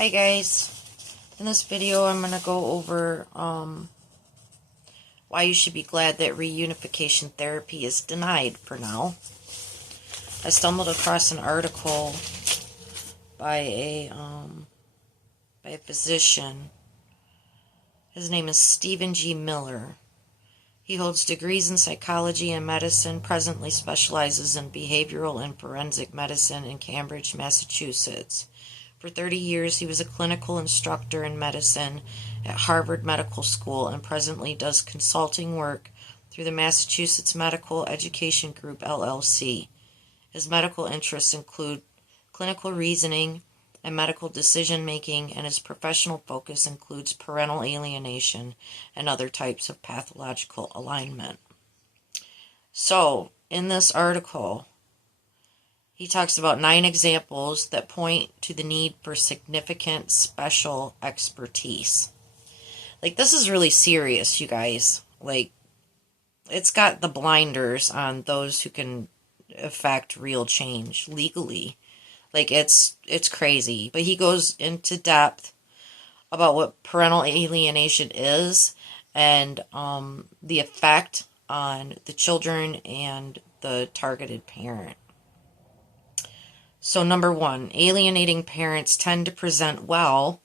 Hi guys, in this video I'm going to go over why you should be glad that reunification therapy is denied for now. I stumbled across an article by a physician. His name is Stephen G. Miller. He holds degrees in psychology and medicine, presently specializes in behavioral and forensic medicine in Cambridge, Massachusetts. For 30 years, he was a clinical instructor in medicine at Harvard Medical School and presently does consulting work through the Massachusetts Medical Education Group, LLC. His medical interests include clinical reasoning and medical decision-making, and his professional focus includes parental alienation and other types of pathological alignment. So, in this article, he talks about 9 examples that point to the need for significant special expertise. This is really serious, you guys. It's got the blinders on those who can affect real change legally. It's crazy. But he goes into depth about what parental alienation is and the effect on the children and the targeted parent. So number 1, alienating parents tend to present well,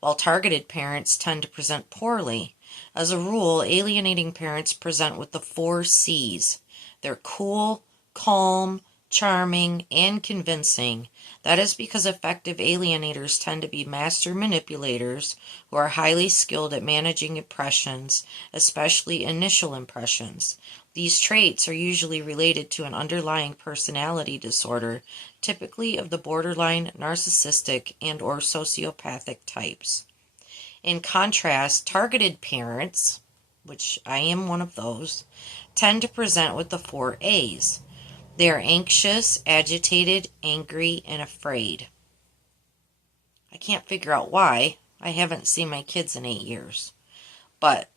while targeted parents tend to present poorly. As a rule, alienating parents present with the 4 C's. They're cool, calm, charming, and convincing. That is because effective alienators tend to be master manipulators who are highly skilled at managing impressions, especially initial impressions. These traits are usually related to an underlying personality disorder, typically of the borderline, narcissistic, and/or sociopathic types. In contrast, targeted parents, which I am one of those, tend to present with the 4 A's. They are anxious, agitated, angry, and afraid. I can't figure out why. I haven't seen my kids in 8 years. But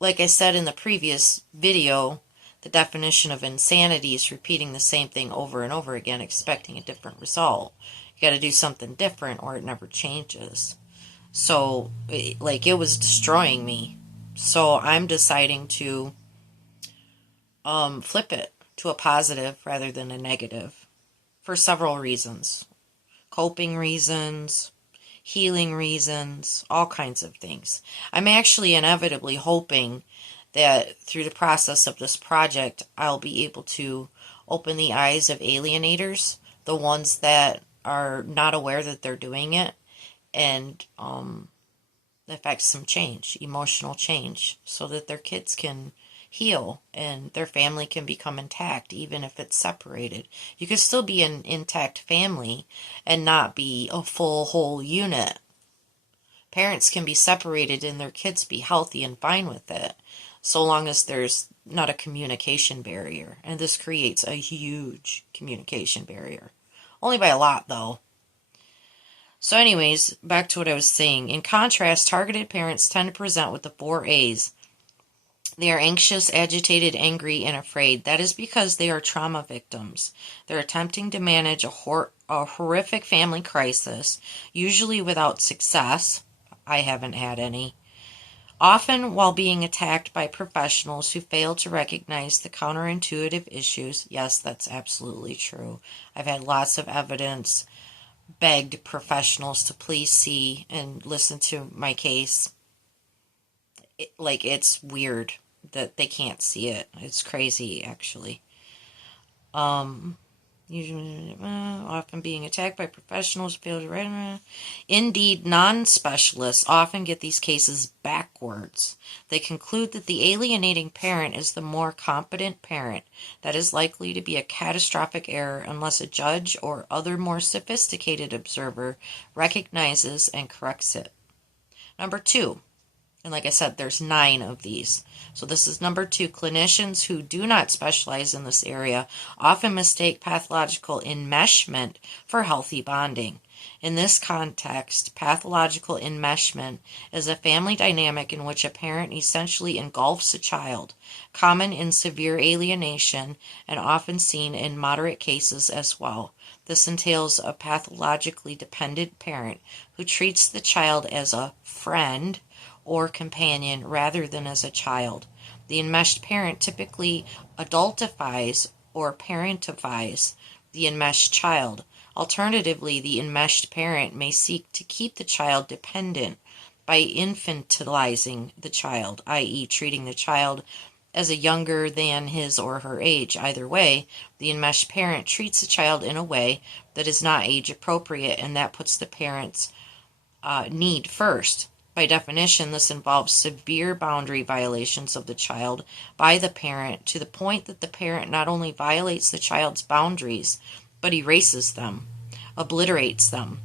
like I said in the previous video, the definition of insanity is repeating the same thing over and over again, expecting a different result. You got to do something different or it never changes. So, it was destroying me. So I'm deciding to flip it to a positive rather than a negative for several reasons. Coping reasons, healing reasons, all kinds of things. I'm actually inevitably hoping that through the process of this project, I'll be able to open the eyes of alienators, the ones that are not aware that they're doing it, and affect some change, emotional change, so that their kids can heal and their family can become intact, even if it's separated. You can still be an intact family and not be a full, whole unit. Parents can be separated and their kids be healthy and fine with it, so long as there's not a communication barrier. And this creates a huge communication barrier. Only by a lot, though. So anyways, back to what I was saying. In contrast, targeted parents tend to present with the 4 A's. They are anxious, agitated, angry, and afraid. That is because they are trauma victims. They're attempting to manage a horrific family crisis, usually without success. I haven't had any. Often while being attacked by professionals who fail to recognize the counterintuitive issues. Yes, that's absolutely true. I've had lots of evidence, begged professionals to please see and listen to my case. It's weird that they can't see it. It's crazy, actually. Usually, often being attacked by professionals who fail to recognize. Indeed, non-specialists often get these cases backwards. They conclude that the alienating parent is the more competent parent. That is likely to be a catastrophic error unless a judge or other more sophisticated observer recognizes and corrects it. Number 2. And like I said, there's 9 of these. So this is number 2. Clinicians who do not specialize in this area often mistake pathological enmeshment for healthy bonding. In this context, pathological enmeshment is a family dynamic in which a parent essentially engulfs a child, common in severe alienation and often seen in moderate cases as well. This entails a pathologically dependent parent who treats the child as a friend or companion rather than as a child. The enmeshed parent typically adultifies or parentifies the enmeshed child. Alternatively, the enmeshed parent may seek to keep the child dependent by infantilizing the child, i.e., treating the child as a younger than his or her age. Either way, the enmeshed parent treats the child in a way that is not age appropriate, and that puts the parent's need first. By definition, this involves severe boundary violations of the child by the parent to the point that the parent not only violates the child's boundaries, but erases them, obliterates them,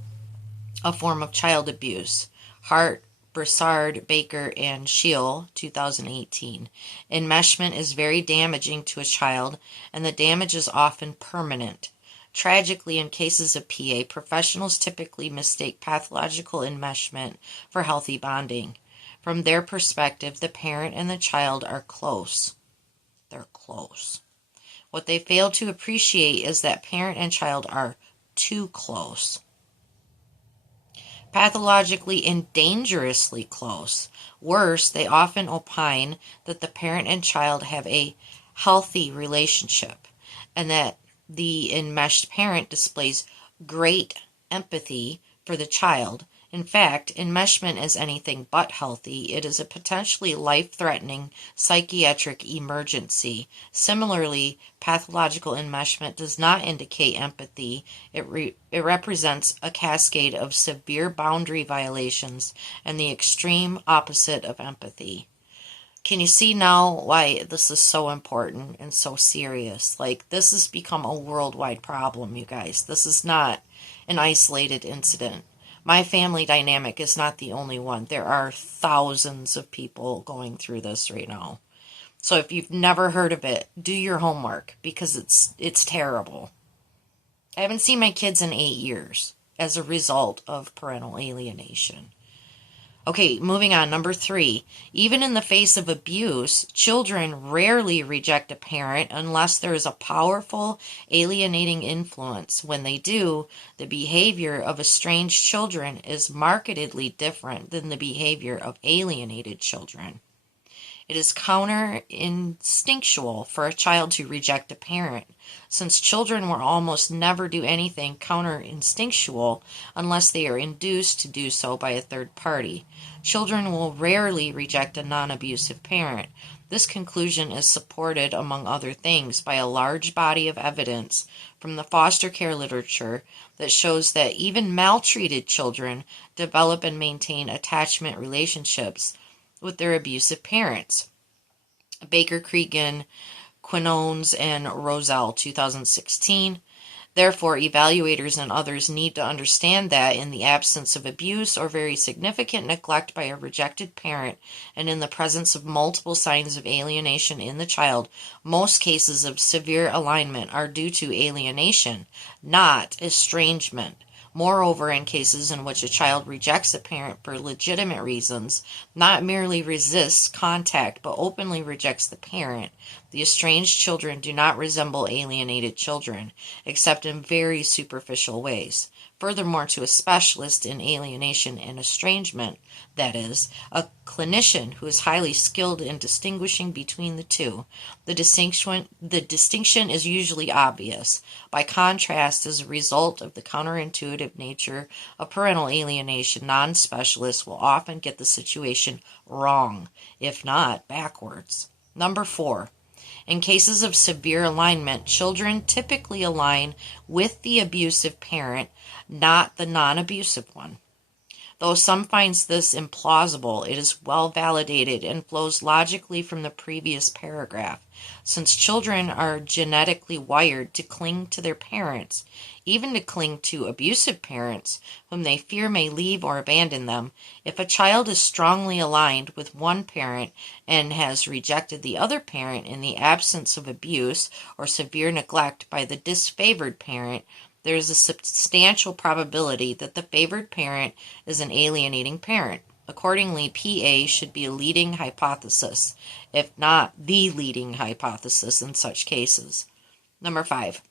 a form of child abuse. Hart, Broussard, Baker, and Scheel, 2018. Enmeshment is very damaging to a child, and the damage is often permanent. Tragically, in cases of PA, professionals typically mistake pathological enmeshment for healthy bonding. From their perspective, the parent and the child are close. They're close. What they fail to appreciate is that parent and child are too close. Pathologically and dangerously close. Worse, they often opine that the parent and child have a healthy relationship and that the enmeshed parent displays great empathy for the child. In fact, enmeshment is anything but healthy. It is a potentially life-threatening psychiatric emergency. Similarly, pathological enmeshment does not indicate empathy. It represents a cascade of severe boundary violations and the extreme opposite of empathy. Can you see now why this is so important and so serious? Like, this has become a worldwide problem, you guys. This is not an isolated incident. My family dynamic is not the only one. There are thousands of people going through this right now. So if you've never heard of it, do your homework, because it's terrible. I haven't seen my kids in 8 years as a result of parental alienation. Okay, moving on. Number 3, even in the face of abuse, children rarely reject a parent unless there is a powerful alienating influence. When they do, the behavior of estranged children is markedly different than the behavior of alienated children. It is counter-instinctual for a child to reject a parent, since children will almost never do anything counter-instinctual unless they are induced to do so by a third party. Children will rarely reject a non-abusive parent. This conclusion is supported, among other things, by a large body of evidence from the foster care literature that shows that even maltreated children develop and maintain attachment relationships with their abusive parents. Baker, Cregan, Quinones, and Roselle, 2016. Therefore, evaluators and others need to understand that in the absence of abuse or very significant neglect by a rejected parent, and in the presence of multiple signs of alienation in the child, most cases of severe alignment are due to alienation, not estrangement. Moreover, in cases in which a child rejects a parent for legitimate reasons, not merely resists contact but openly rejects the parent, the estranged children do not resemble alienated children, except in very superficial ways. Furthermore, to a specialist in alienation and estrangement, that is, a clinician who is highly skilled in distinguishing between the two, the distinction is usually obvious. By contrast, as a result of the counterintuitive nature of parental alienation, non-specialists will often get the situation wrong, if not backwards. Number 4. In cases of severe alignment, children typically align with the abusive parent, not the non-abusive one. Though some finds this implausible, it is well validated and flows logically from the previous paragraph. Since children are genetically wired to cling to their parents, even to cling to abusive parents, whom they fear may leave or abandon them, if a child is strongly aligned with one parent and has rejected the other parent in the absence of abuse or severe neglect by the disfavored parent, there is a substantial probability that the favored parent is an alienating parent. Accordingly, PA should be a leading hypothesis, if not the leading hypothesis in such cases. Number 5.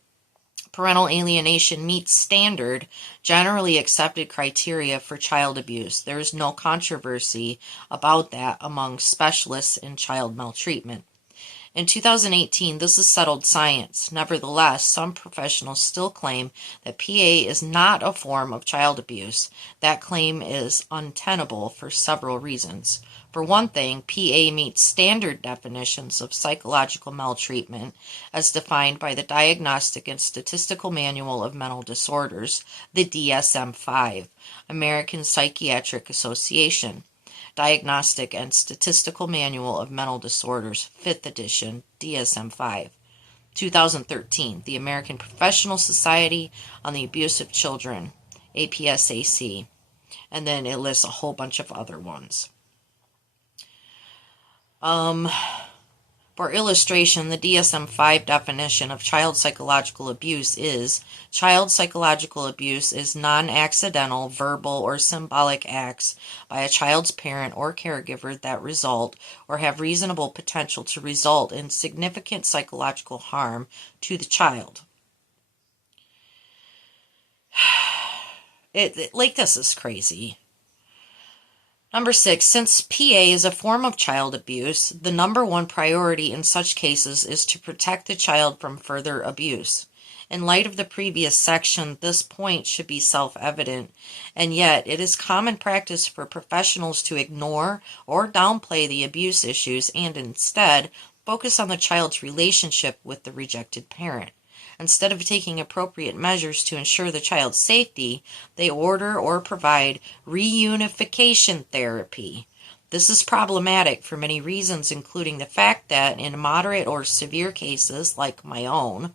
Parental alienation meets standard, generally accepted criteria for child abuse. There is no controversy about that among specialists in child maltreatment. In 2018, this is settled science. Nevertheless, some professionals still claim that PA is not a form of child abuse. That claim is untenable for several reasons. For one thing, PA meets standard definitions of psychological maltreatment as defined by the Diagnostic and Statistical Manual of Mental Disorders, the DSM-5, American Psychiatric Association. Diagnostic and Statistical Manual of Mental Disorders, 5th edition, DSM-5. 2013, the American Professional Society on the Abuse of Children, APSAC. And then it lists a whole bunch of other ones. For illustration, the DSM-5 definition of child psychological abuse is: child psychological abuse is non-accidental, verbal, or symbolic acts by a child's parent or caregiver that result or have reasonable potential to result in significant psychological harm to the child. This is crazy. Number 6, since PA is a form of child abuse, the number one priority in such cases is to protect the child from further abuse. In light of the previous section, this point should be self-evident, and yet it is common practice for professionals to ignore or downplay the abuse issues and instead focus on the child's relationship with the rejected parent. Instead of taking appropriate measures to ensure the child's safety, they order or provide reunification therapy. This is problematic for many reasons, including the fact that in moderate or severe cases, like my own,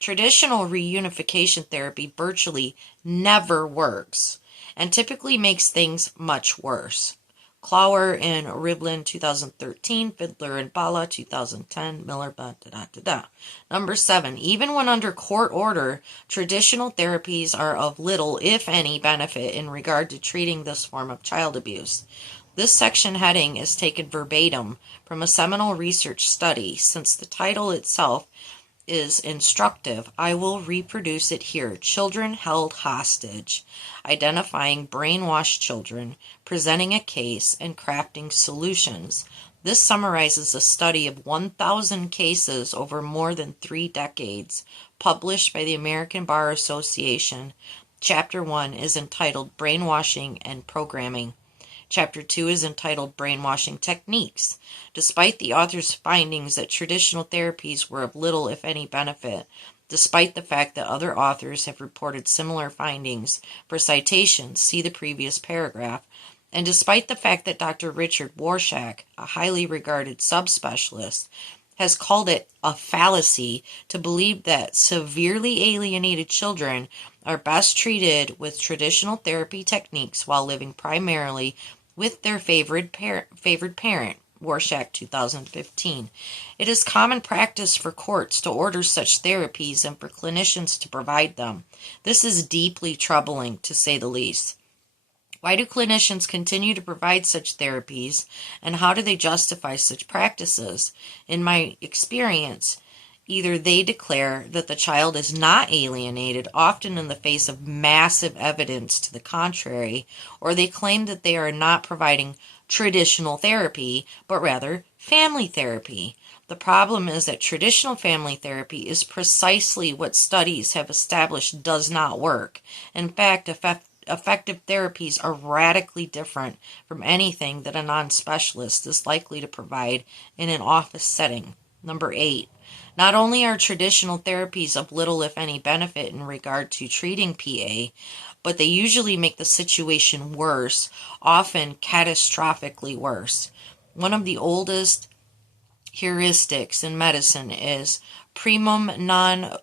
traditional reunification therapy virtually never works and typically makes things much worse. Clower and Rivlin, 2013, Fiddler and Bala, 2010, Miller, Number 7, even when under court order, traditional therapies are of little, if any, benefit in regard to treating this form of child abuse. This section heading is taken verbatim from a seminal research study. Since the title itself is instructive, I will reproduce it here. Children Held Hostage: Identifying Brainwashed Children, Presenting a Case, and Crafting Solutions. This summarizes a study of 1,000 cases over more than 3 decades, published by the American Bar Association. Chapter 1 is entitled Brainwashing and Programming. Chapter 2 is entitled Brainwashing Techniques. Despite the author's findings that traditional therapies were of little, if any, benefit, despite the fact that other authors have reported similar findings, for citations, see the previous paragraph, and despite the fact that Dr. Richard Warshak, a highly regarded subspecialist, has called it a fallacy to believe that severely alienated children are best treated with traditional therapy techniques while living primarily with their favored parent, Warshak, 2015. It is common practice for courts to order such therapies and for clinicians to provide them. This is deeply troubling, to say the least. Why do clinicians continue to provide such therapies, and how do they justify such practices? In my experience, either they declare that the child is not alienated, often in the face of massive evidence to the contrary, or they claim that they are not providing traditional therapy, but rather family therapy. The problem is that traditional family therapy is precisely what studies have established does not work. In fact, effective therapies are radically different from anything that a non-specialist is likely to provide in an office setting. Number 8. Not only are traditional therapies of little, if any, benefit in regard to treating PA, but they usually make the situation worse, often catastrophically worse. One of the oldest heuristics in medicine is primum non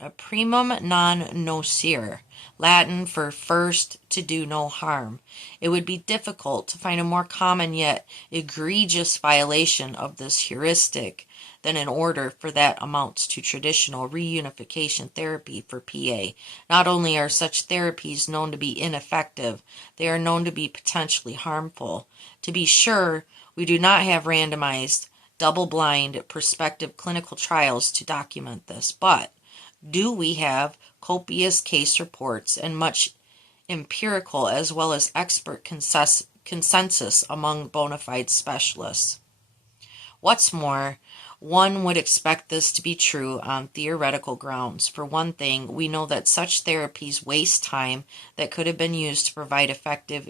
nocere, Latin for first to do no harm. It would be difficult to find a more common yet egregious violation of this heuristic than an order for that amounts to traditional reunification therapy for PA. Not only are such therapies known to be ineffective, they are known to be potentially harmful. To be sure, we do not have randomized, double-blind, prospective clinical trials to document this, but do we have copious case reports and much empirical as well as expert consensus among bona fide specialists. What's more, one would expect this to be true on theoretical grounds. For one thing, we know that such therapies waste time that could have been used to provide effective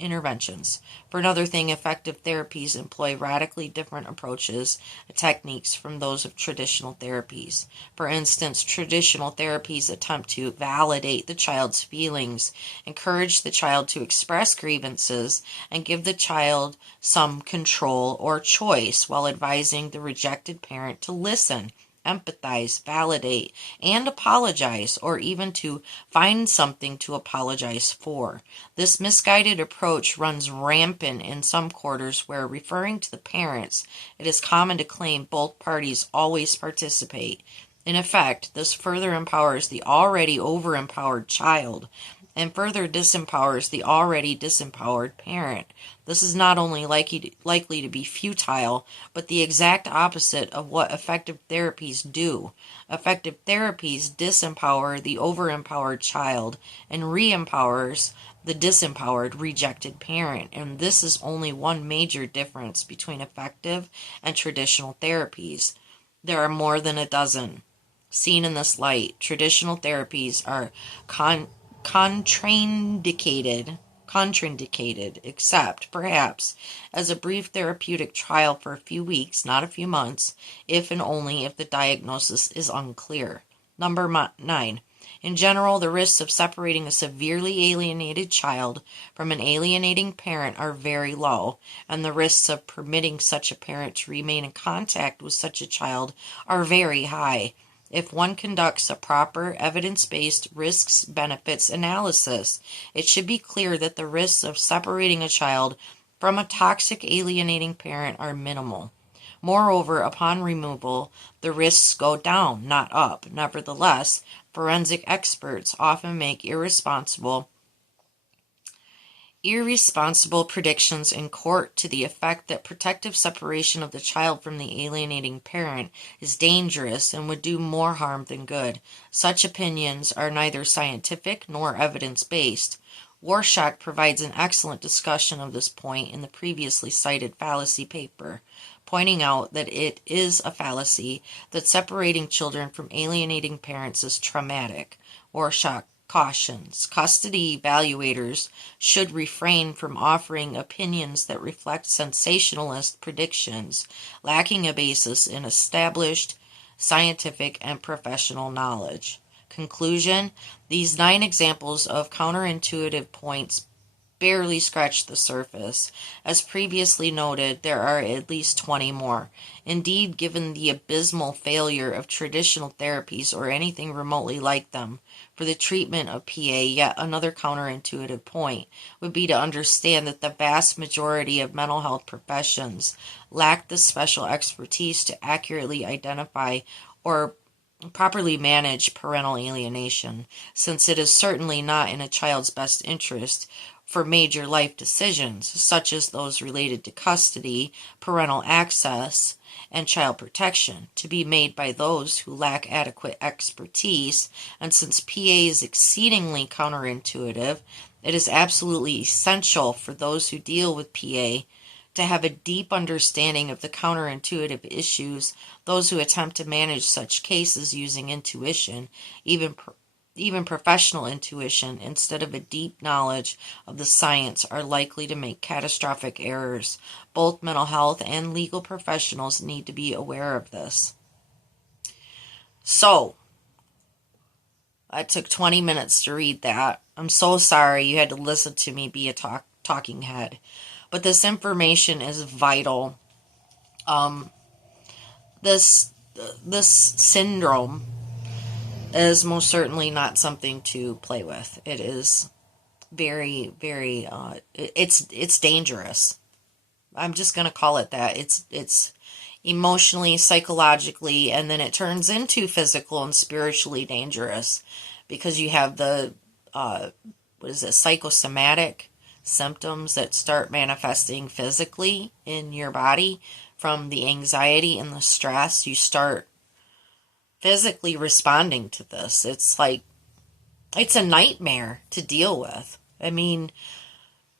interventions. For another thing, effective therapies employ radically different approaches and techniques from those of traditional therapies. For instance, traditional therapies attempt to validate the child's feelings, encourage the child to express grievances, and give the child some control or choice while advising the rejected parent to listen, empathize, validate, and apologize, or even to find something to apologize for. This misguided approach runs rampant in some quarters where, referring to the parents, it is common to claim both parties always participate. In effect, this further empowers the already overempowered child and further disempowers the already disempowered parent. This is not only likely to be futile, but the exact opposite of what effective therapies do. Effective therapies disempower the overempowered child and re-empowers the disempowered, rejected parent, and this is only one major difference between effective and traditional therapies. There are more than a dozen. Seen in this light, traditional therapies are contraindicated, except, perhaps, as a brief therapeutic trial for a few weeks, not a few months, if and only if the diagnosis is unclear. Number 9. In general, the risks of separating a severely alienated child from an alienating parent are very low, and the risks of permitting such a parent to remain in contact with such a child are very high. If one conducts a proper evidence-based risks-benefits analysis, it should be clear that the risks of separating a child from a toxic alienating parent are minimal. Moreover, upon removal, the risks go down, not up. Nevertheless, forensic experts often make irresponsible predictions in court to the effect that protective separation of the child from the alienating parent is dangerous and would do more harm than good. Such opinions are neither scientific nor evidence-based. Warshak provides an excellent discussion of this point in the previously cited fallacy paper, pointing out that it is a fallacy that separating children from alienating parents is traumatic. Warshak cautions custody evaluators should refrain from offering opinions that reflect sensationalist predictions, lacking a basis in established scientific and professional knowledge. Conclusion: these 9 examples of counterintuitive points barely scratched the surface. As previously noted, there are at least 20 more. Indeed, given the abysmal failure of traditional therapies or anything remotely like them for the treatment of PA, yet another counterintuitive point would be to understand that the vast majority of mental health professions lack the special expertise to accurately identify or properly manage parental alienation, since it is certainly not in a child's best interest for major life decisions, such as those related to custody, parental access, and child protection, to be made by those who lack adequate expertise, and since PA is exceedingly counterintuitive, it is absolutely essential for those who deal with PA to have a deep understanding of the counterintuitive issues. Those who attempt to manage such cases using intuition, even professional intuition, instead of a deep knowledge of the science, are likely to make catastrophic errors. Both mental health and legal professionals need to be aware of this. So, I took 20 minutes to read that. I'm so sorry you had to listen to me be a talking head. But this information is vital. This syndrome is most certainly not something to play with. It is very, very, it's dangerous. I'm just going to call it that. It's emotionally, psychologically, and then it turns into physical and spiritually dangerous because you have the, psychosomatic symptoms that start manifesting physically in your body from the anxiety and the stress. You start physically responding to this. It's like, it's a nightmare to deal with. I mean,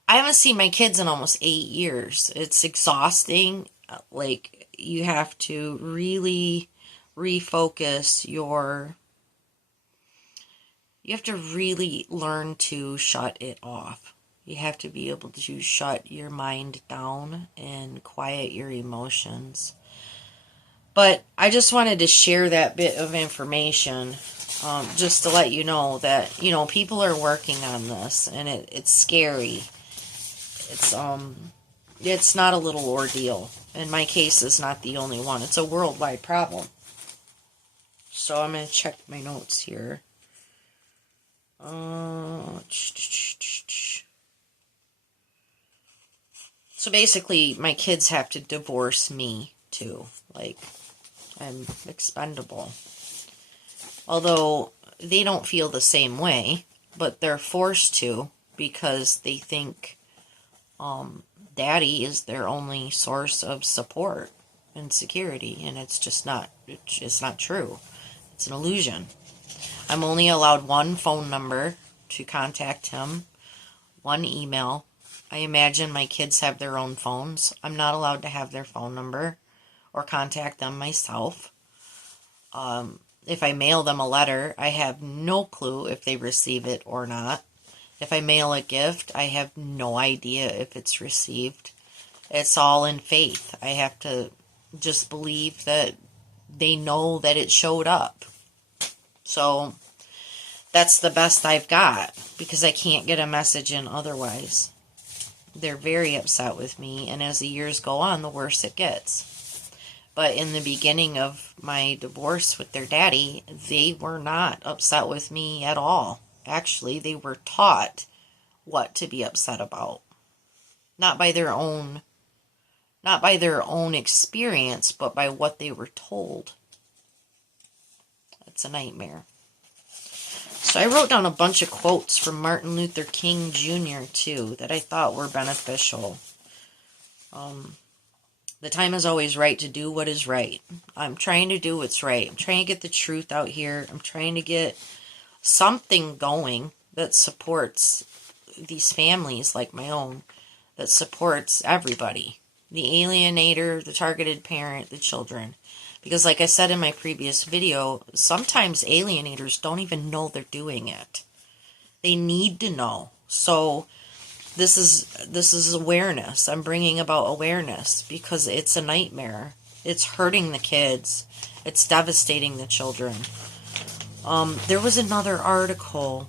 I haven't seen my kids in almost 8 years. It's exhausting. Like, you have to really refocus you have to really learn to shut it off. You have to be able to shut your mind down and quiet your emotions. But I just wanted to share that bit of information, just to let you know that, people are working on this, and it's scary. It's not a little ordeal. And my case is not the only one. It's a worldwide problem. So I'm going to check my notes here. So basically, my kids have to divorce me, too. Like, I'm expendable. Although, they don't feel the same way, but they're forced to, because they think daddy is their only source of support and security, and it's not true. It's an illusion. I'm only allowed one phone number to contact him, one email. I imagine my kids have their own phones. I'm not allowed to have their phone number or contact them myself. If I mail them a letter, I have no clue if they receive it or not. If I mail a gift, I have no idea if it's received. It's all in faith. I have to just believe that they know that it showed up. So that's the best I've got, because I can't get a message in otherwise. They're very upset with me, and as the years go on, the worse it gets. But in the beginning of my divorce with their daddy, they were not upset with me at all. Actually, they were taught what to be upset about. Not by their own experience, but by what they were told. It's a nightmare. So I wrote down a bunch of quotes from Martin Luther King Jr. too, that I thought were beneficial. The time is always right to do what is right. I'm trying to do what's right. I'm trying to get the truth out here. I'm trying to get something going that supports these families like my own, that supports everybody. The alienator, the targeted parent, the children. Because like I said in my previous video, sometimes alienators don't even know they're doing it. They need to know. So this is awareness. I'm bringing about awareness because it's a nightmare. It's hurting the kids. It's devastating the children. There was another article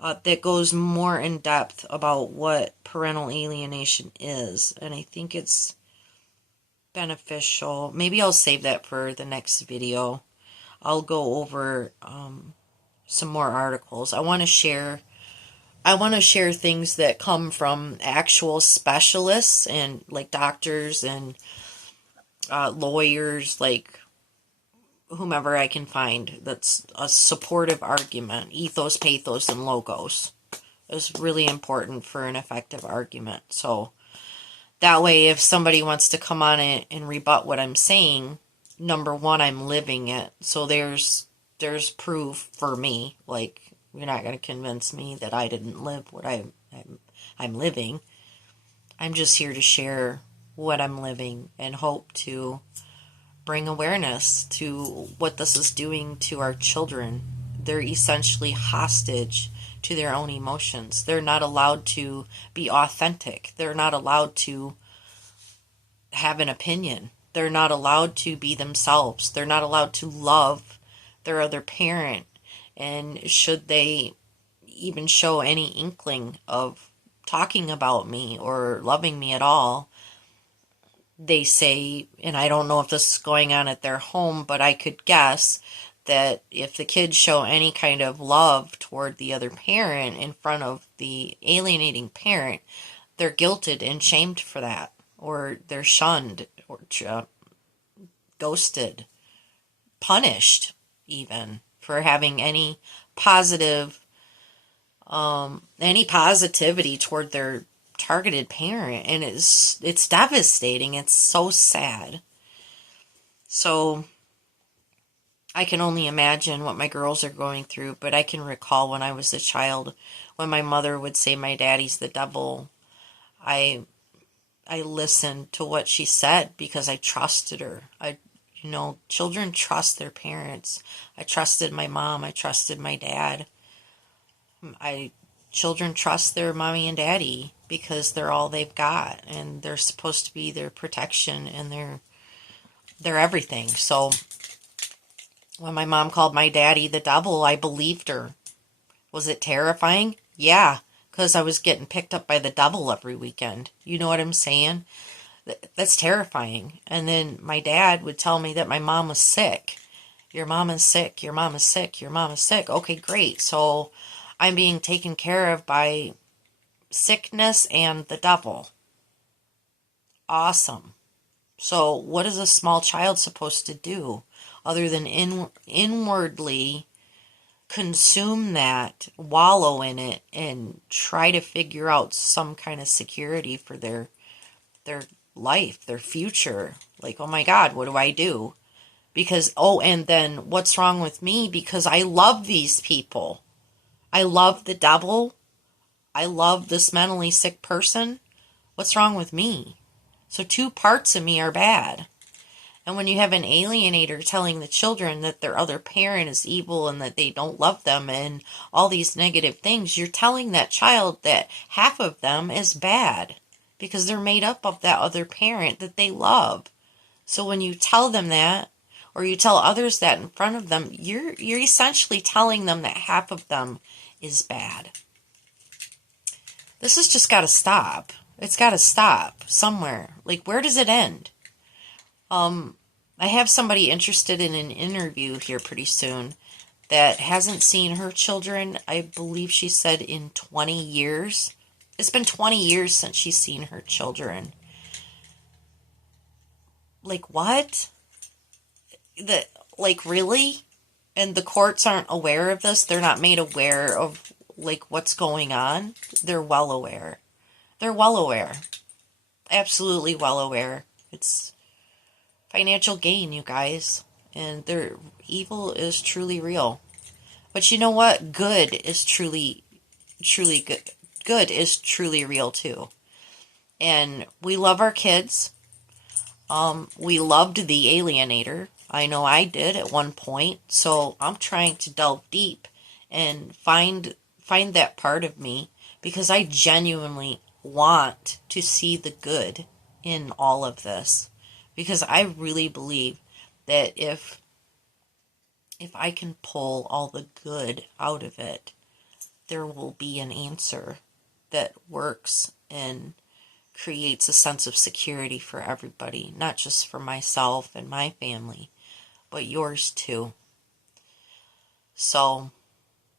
that goes more in depth about what parental alienation is, and I think it's beneficial. Maybe I'll save that for the next video. I'll go over some more articles. I want to share things that come from actual specialists and like doctors and lawyers, like whomever I can find that's a supportive argument. Ethos, pathos, and logos is really important for an effective argument. So that way, if somebody wants to come on it and rebut what I'm saying, number one, I'm living it. So there's proof for me. Like, you're not going to convince me that I didn't live what I'm living. I'm just here to share what I'm living and hope to bring awareness to what this is doing to our children. They're essentially hostage to their own emotions. They're not allowed to be authentic. They're not allowed to have an opinion. They're not allowed to be themselves. They're not allowed to love their other parent. And should they even show any inkling of talking about me or loving me at all, they say, and I don't know if this is going on at their home, but I could guess that if the kids show any kind of love toward the other parent in front of the alienating parent, they're guilted and shamed for that, or they're shunned, or ghosted, punished even for having any positivity toward their targeted parent. And it's devastating. It's so sad. So I can only imagine what my girls are going through, but I can recall when I was a child, when my mother would say my daddy's the devil. I I listened to what she said because I trusted her. Children trust their parents. I trusted my mom. I trusted my dad. I Children trust their mommy and daddy because they're all they've got, and they're supposed to be their protection and their everything. So when my mom called my daddy the devil, I believed her. Was it terrifying? Yeah, because I was getting picked up by the devil every weekend. You know what I'm saying? That's terrifying. And then my dad would tell me that my mom was sick. Your mom is sick. Your mom is sick. Your mom is sick. Okay, great. So I'm being taken care of by sickness and the devil. Awesome. So what is a small child supposed to do other than inwardly consume that, wallow in it, and try to figure out some kind of security for their life, their future? Like, oh my God, what do I do? Because, and then what's wrong with me? Because I love these people. I love the devil. I love this mentally sick person. What's wrong with me? So two parts of me are bad. And when you have an alienator telling the children that their other parent is evil and that they don't love them and all these negative things, you're telling that child that half of them is bad because they're made up of that other parent that they love. So when you tell them that, or you tell others that in front of them, you're essentially telling them that half of them is bad. This has just got to stop. It's got to stop somewhere. Like, where does it end? I have somebody interested in an interview here pretty soon that hasn't seen her children, I believe she said, in 20 years. It's been 20 years since she's seen her children. Like, what? Like, really? And the courts aren't aware of this? They're not made aware of, like, what's going on? They're well aware. They're well aware. Absolutely well aware. It's financial gain, you guys. And their evil is truly real. But you know what? Good is truly good. Good is truly real too. And we love our kids. We loved the alienator. I know I did at one point. So I'm trying to delve deep and find that part of me, because I genuinely want to see the good in all of this. Because I really believe that if I can pull all the good out of it, there will be an answer that works and creates a sense of security for everybody, not just for myself and my family, but yours too. So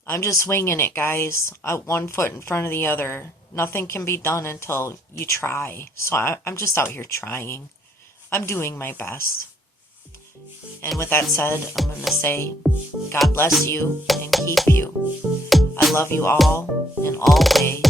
I'm just winging it, guys. One foot in front of the other. Nothing can be done until you try. So I'm just out here trying. I'm doing my best. And with that said, I'm going to say, God bless you and keep you. I love you all in all ways.